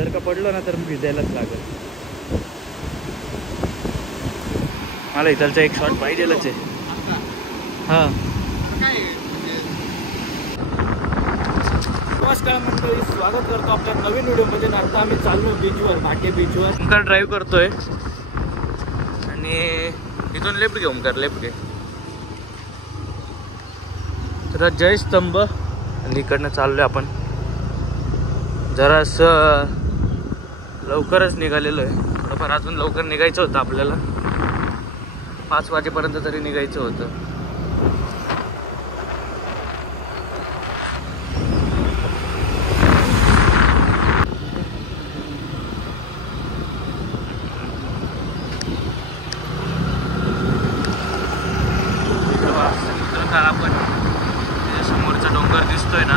जर का पडलो ना तर भिजायलाच लागेल. मला इथलचा एक शॉट पाहिजेलच आहे. हां नमस्कार मंडळी, स्वागत करतो आपल्या नवीन व्हिडिओमध्ये. आता आम्ही चाललो बीचवर, भाटे बीचवर. ओंकार ड्राईव्ह करतोय आणि इथून लेफ्ट घे ओंकार, लेफ्ट घे. तर जय स्तंभ आणि इकडनं चाललोय आपण. जरासं लवकरच निघालेलो आहे. थोडंफार अजून लवकर निघायचं होतं आपल्याला. 5 वाजेपर्यंत तरी निघायचं होतं. आपण समोरचा डोंगर दिसतोय ना,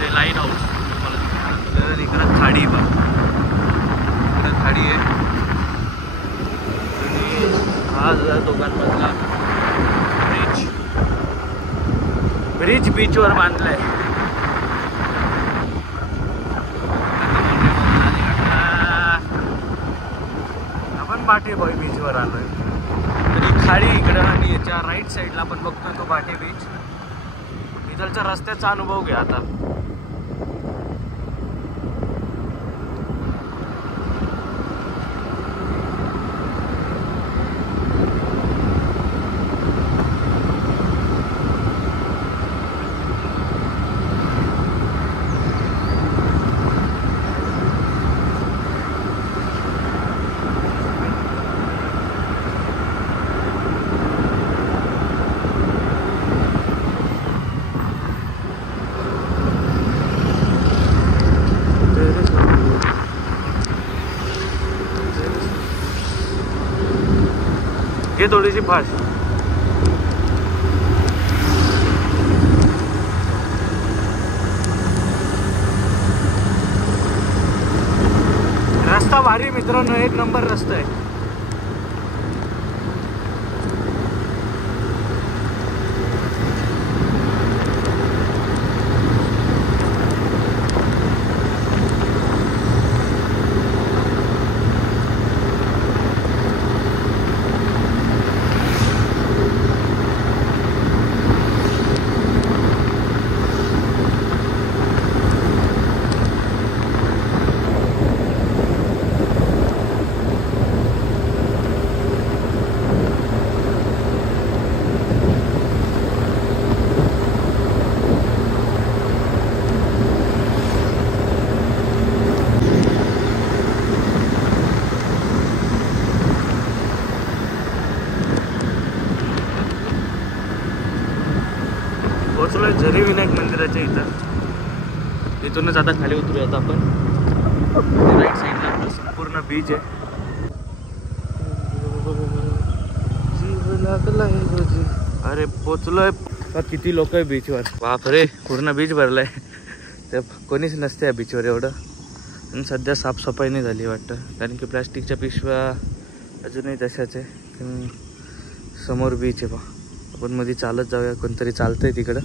ते लाईट हाऊस. इकडं खाडी बघ, इकडं खाडी आहे आणि हा दोघांमधला ब्रिज बीचवर बांधलाय. आपण भाटे बीचवर आलोय. खाडी इकडं आणि याच्या राईट साईडला आपण बघतोय तो भाटे बीच. इथलच्या रस्त्याचा अनुभव घ्या आता. हे थोडीशी फास्ट. रस्ता भारी मित्रांनो, एक नंबर रस्ता आहे. पोहोचलोय झरी विनायक मंदिराच्या इथं. इथूनच आता खाली उतरूयात आपण. राईट साईडला आपलं संपूर्ण बीच आहे. अरे पोचलोय. किती लोक आहे बीचवर, बापरे. पूर्ण बीच भरलाय. तर कोणीच नसते या बीचवर एवढं. आणि सध्या साफसफाई नाही झाली वाटतं, कारण की प्लॅस्टिकच्या पिशव्या अजूनही तशाच आहे. समोर बीच आहे बा. आपण मध्ये चालत जाऊया, कोणतरी चालतंय तिकडं.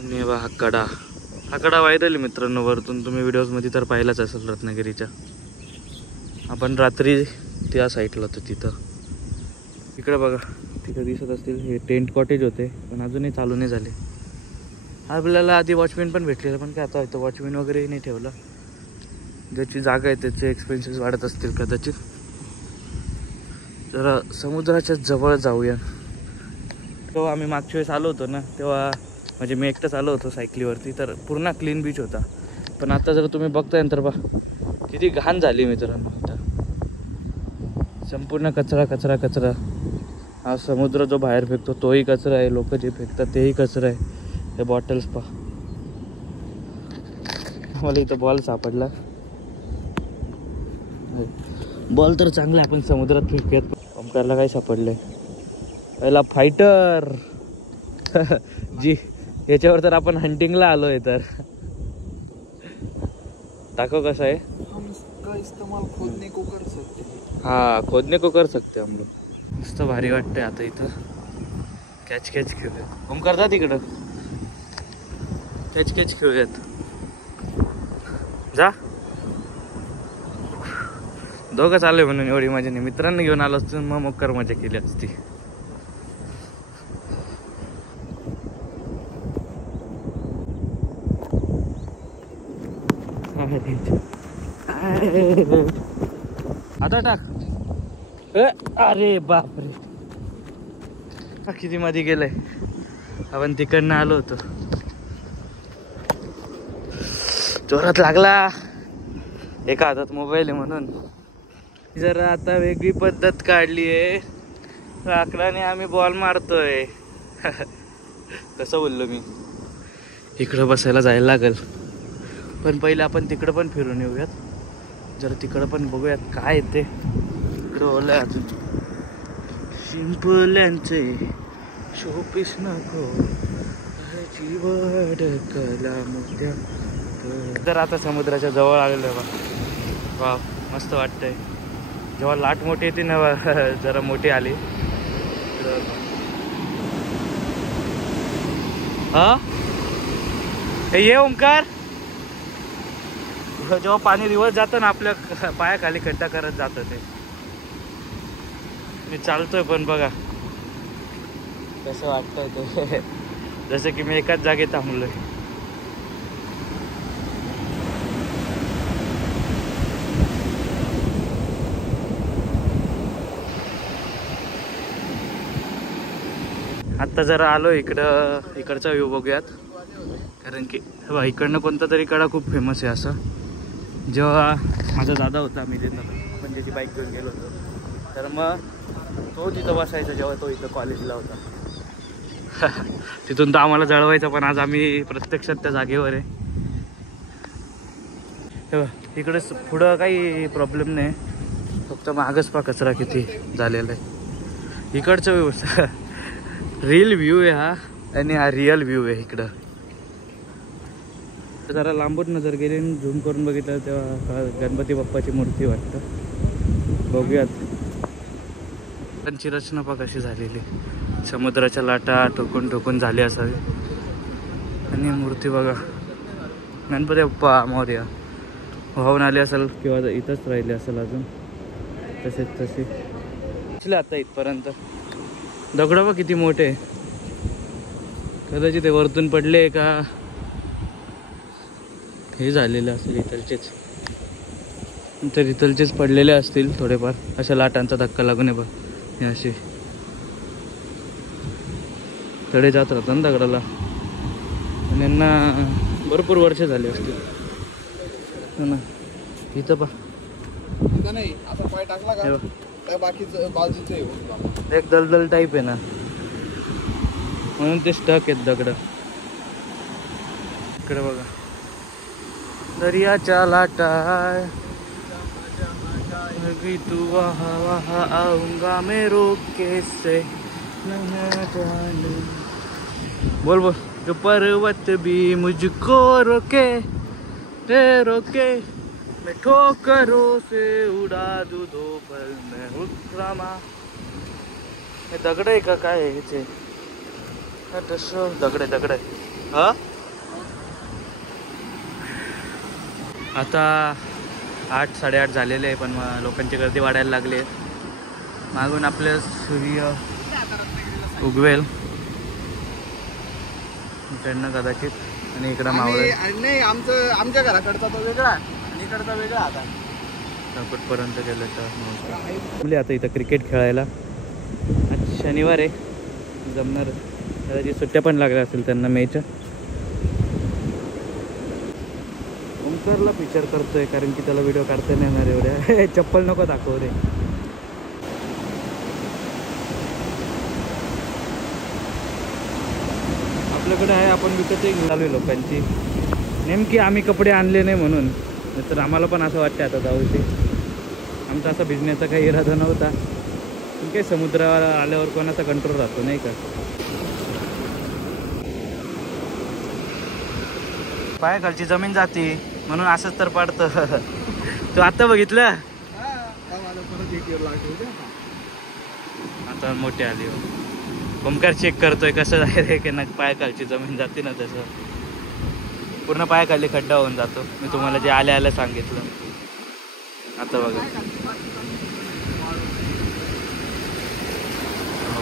आणि बा हा कडा व्हायरल आहे मित्रांनो. वरतून तुम्ही व्हिडिओजमध्ये तर पाहिलाच असेल रत्नागिरीच्या. आपण रात्री त्या साईडला होतो तिथं. इकडे बघा, तिथं दिसत असतील हे टेंट कॉटेज होते, पण अजूनही चालू नाही झाले. आपल्याला आधी वॉचमॅन पण भेटलेलं, पण काय आता इथं वॉचमॅन वगैरेही नाही ठेवलं. ज्याची जागा आहे त्याचे एक्सपेन्सेस वाढत असतील कदाचित. जरा समुद्राच्या जवळ जाऊया. तेव्हा आम्ही मागच्या वेळेस आलो होतो ना, तेव्हा म्हणजे मी एकटाच आलो होतो सायकलीवरती, तर पूर्ण क्लीन बीच होता. पण आता जर तुम्ही बघताय तर बा किती घाण झाली मित्रांनो. इथं संपूर्ण कचरा कचरा कचरा. हा समुद्र जो बाहेर फेकतो तोही कचरा आहे, लोक जे फेकतात तेही कचरा आहे. हे बॉटल्स पहा. मला इथं बॉल सापडला. बॉल तर चांगला आपण समुद्रात फेकूयात. ओंकारला काय सापडलंय? पहिला फायटर. जी याच्यावर तर आपण हंटिंगला आलोय. तर दाखव कसं आहे. इसका इस्तेमाल खोदने को कर सकते हैं. हाँ, खोदने को कर सकते हम लोग. मस्त भारी वाटतंय आता इथं. कॅच घेऊया. ओंकार जा तिकडं. खेच खेळूयात. जा दोघं चालू म्हणून एवढी मजा नाही. मित्रांनी घेऊन आलो असतो मग मोकर मजा केली असती. आता टाक. अरे बापरे किती मध्ये गेलंय. आपण तिकडनं आलो होतो. जोरात लागला. एका हातात मोबाईल आहे म्हणून. जरा आता वेगळी पद्धत काढली आहे. लाकडाने आम्ही बॉल मारतोय. कसं बोललो मी. इकडं बसायला जायला लागल. पण पहिले आपण तिकडं पण फिरून येऊयात. जरा तिकडं पण बघूयात काय येते. इकडं ओलंय अजून. शिंपल्यांचे शोपीस नको कला मोठ्या. तर आता समुद्राच्या जवळ आलेलो आहे बा. वा मस्त वाटतंय. जेव्हा लाट मोठी येते ना जरा मोठी आली. हा ये ओंकार. जेव्हा पाणी रिवर्स जातं ना आपल्या पायाखाली खड्डा करत जातं ते. मी चालतोय पण बघा कसं वाटतंय ते. जसं की मी एकाच जागेत थांबलोय. आता जरा आलो इकडचा व्ह्यू बघूयात. कारण की इकडनं कोणता तरी कडा खूप फेमस आहे असं. जेव्हा माझा दादा होता मी तिथं म्हणजे ती बाईक घेऊन गेलो होतो. तर मग तो तिथं बसायचा जेव्हा तो इथं कॉलेजला होता. तिथून तर आम्हाला जळवायचा. पण आज आम्ही प्रत्यक्षात त्या जागेवर आहे. इकडे पुढं काही प्रॉब्लेम नाही. फक्त मागच पा कचरा किती झालेला आहे. इकडचा व्यवस्था रिअल व्ह्यू आहे हा. आणि हा रिअल व्ह्यू आहे इकडं. जरा लांबून नजर गेली झूम करून बघितलं तेव्हा गणपती बाप्पाची मूर्ती वाटतं. बघूयात. त्यांची रचना पा कशी झालेली. समुद्राच्या लाटा ठोकून ठोकून झाली असावी. आणि मूर्ती बघा. गणपती बाप्पा मोरया. वाहून आली असेल किंवा इथंच राहिली असेल अजून. तसे आता इथपर्यंत. दगड बघ किती मोठे. कदाचित ते वरतून पडले का हे झालेले असेल. इथलचेच तर इथलचेच पडलेले असतील थोडेफार. अशा लाटांचा धक्का लागू नये बघ. हे असे तडे जात राहतात ना दगडाला. आणि यांना भरपूर वर्ष झाली असतील ना. इथं पण नाही आता पाय टाकला का बाकीचं बाजूचं एक दलदल टाईप आहे ना म्हणून ते स्टक आहेत दगड. इकडे बघा दर्याच्या लाटा. तू वहा वहा आऊंगा मैं रोके से. बोल बोल. जो पर्वत भी मुझको रोके रे रोके मैं ठोकरों से उड़ा दूं दो पल में हुक्रामा. हे दगड आहे का काय ह्याचे. दगड दगड हा. आता 8-8:30 झालेले आहे. पण लोकांची गर्दी वाढायला लागली आहे. मागून आपल्या सूर्य उगवेल इकडनं कदाचित. आणि इकडं मावळ नाही. आमच्या घराकडचा तो वेगळा आणि इकडचा वेगळा. आता कुठपर्यंत गेलं तर आता इथं क्रिकेट खेळायला. आज शनिवार आहे जमणार. कदाचित सुट्ट्या पण लागल्या असेल त्यांना मॅच. ओंकारला पिक्चर करतोय कारण की त्याला व्हिडिओ काढता नाही येणार एवढ्या. चप्पल नको दाखव रे. आपल्याकडे आहे आपण विकत घेऊन आलोय लोकांची. नेमकी आम्ही कपडे आणले नाही म्हणून. तर आम्हाला पण असं वाटतं आता जाऊ ते. आमचा असा भिजण्याचा काही इरादा नव्हता. पण काही समुद्रावर आल्यावर कोणाचा कंट्रोल राहतो नाही का. पायाखालची जमीन जाते म्हणून असंच तर पडतं. तू आता बघितलं. आता मोठी आली. ओंकार चेक करतोय कसं आहे रे की ना पायाखालची जमीन जाते ना तसं. पूर्ण पायाखाली खड्डा होऊन जातो. मी तुम्हाला जे आल्या आल्या सांगितलं. आता बघा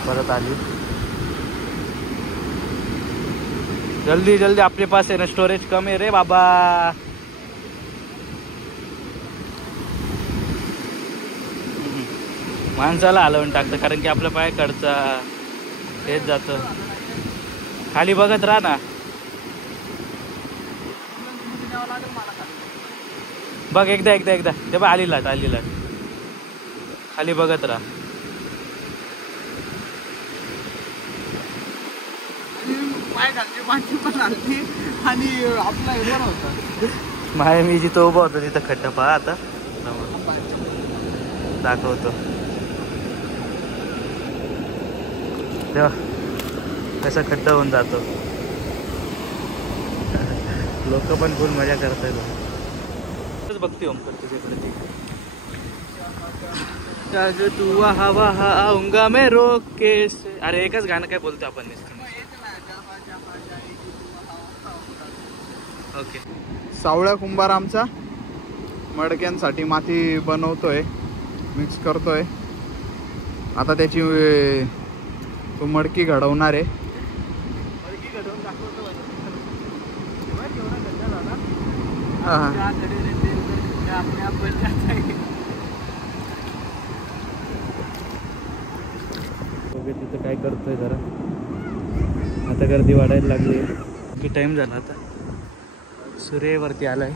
परत आली. जल्दी जल्दी, आपले पास आहे ना स्टोरेज कमी रे बाबा. माणसाला हलवून टाकतं कारण की आपलं पाय कडचा हेच जातं. खाली बघत राहा ना. बघ एकदा एकदा एकदा ते बघ आली लाट खाली बघत राहा. पाय घालते पाणी पण आणली आणि आपला हे बरं होता. माय मी जिथं उभा होतो तिथं खड्डा पहा. आता दाखवतो तेव्हा कसा खड्डा होऊन जातो. लोक पण फुल मजा करतात. बघते ओम करतो तिकडे तू वहा वहा आऊंगा मैं रोक के. अरे एकच गाणं काय बोलतो आपण. ओके. सावळ्या कुंभार आमचा मडक्यांसाठी माती बनवतोय, मिक्स करतोय. आता त्याची तो मडकी घडवणार आहे. मडकी घडवून दाखवतो. तिथं काय करतोय जरा. आता गर्दी वाढायला लागली. की टाइम झाला आता. सूर्यवरती आलाय.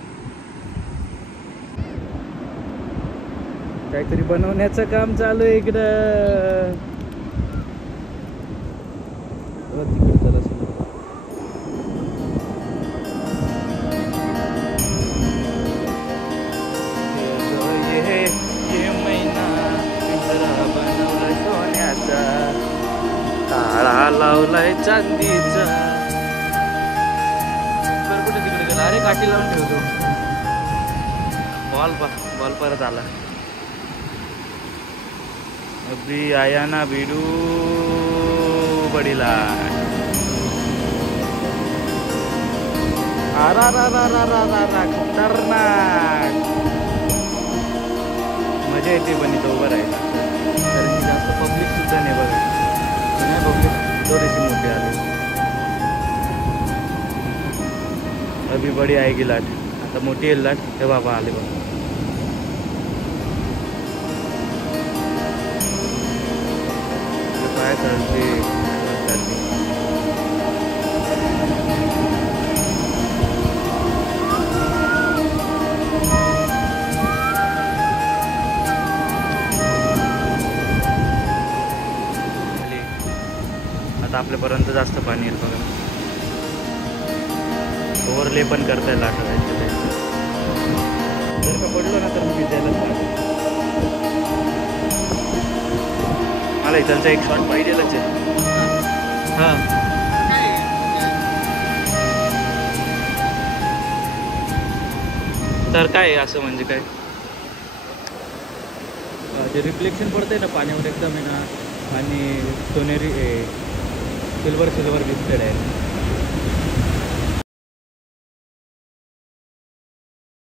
काहीतरी बनवण्याचं काम चालू आहे इकडं. तिकडे जरा ये महिना बनवलाय सोन्याचा, ताळा लावलाय चांदीचा. कुठे तिकडे गेला. अरे काठी लावून ठेवतो. बॉल परत आला. अभी आया ना बिडू बडीला. आरा रा रा रा रा रा रा खतरनाक मजा येते पण इथं उभं राहायला. कारण की जास्त पब्लिक सुद्धा नाही बघा. नाही पब्लिक थोडीशी मोठी आली. अभी बडी आएगी लाट. आता मोठी येईल लाट. हे बाबा आले बघा. काय करते आता आपल्यापर्यंत जास्त पाणी येईल बघा. ओव्हरले पण करता येईल आठवड्याच्या. जर का पडलो ना तर मी भिजायलाच लागेल. मला इथलचा एक शॉट पाहिजेलच आहे. हां तर काय असं म्हणजे काय जे रिफ्लेक्शन पडतंय ना पाण्यावर एकदम आहे ना. आणि सोनेरी सिल्वर दिसतंय आहे.